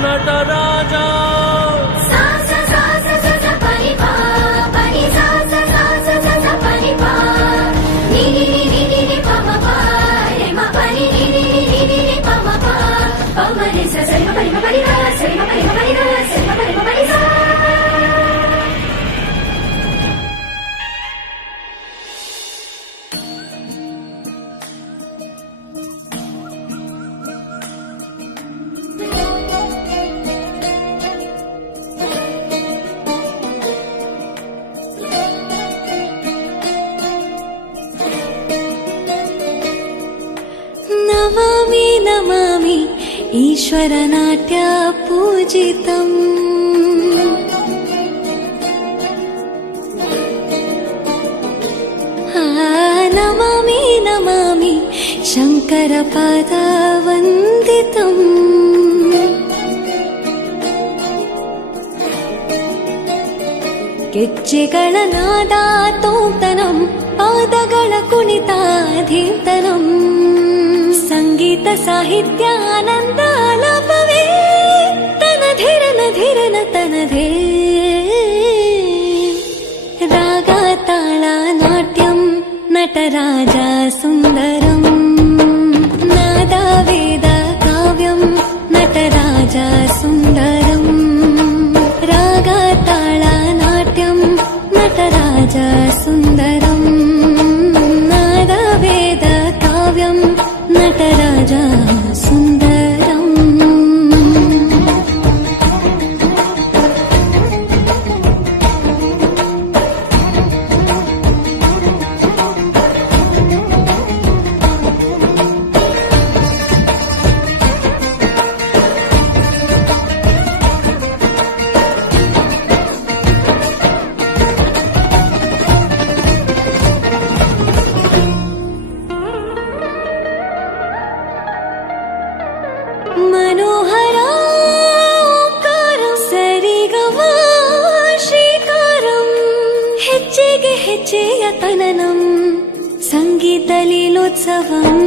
ನಟರಾಜ नमामि नमामि ईश्वरनाट्य पूजितम् नमामि नमामि शङ्करपादवन्दितम् ಗೆಜ್ಜೆಗಳ ನಾದ ತೋಂತನಂ ಪಾದಗಳ ಕುಣಿತಾಧೀಂತನಂ ಸಂಗೀತ ಸಾಹಿತ್ಯ ಆನಂದ ಆಲಾಪವೇ ತನಧಿರನ ಧಿರನ ತನಧೇ ರಾಗ ತಾಳ ನಾಟ್ಯಂ ನಟರಾಜ ಸುಂದರಂ ನಾದ ವೇದ ಕಾವ್ಯಂ ನಟರಾಜ ಸುಂದರಂ ರಾಗ ತಾಳ ನಾಟ್ಯಂ ನಟರಾಜ ಸುಂದರಂ ನಾದ ವೇದ ಕಾವ್ಯಂ ನಟರಾಜ ಸುಂದರಂ मनोहरा ओंकारं सरिगम ಶ್ರೀಕಾರಂ ಹೆಜ್ಜೆಗೆ ಹೆಜ್ಜೆಯ ತನನಂ ಸಂಗೀತ ಲೀಲೋತ್ಸವಂ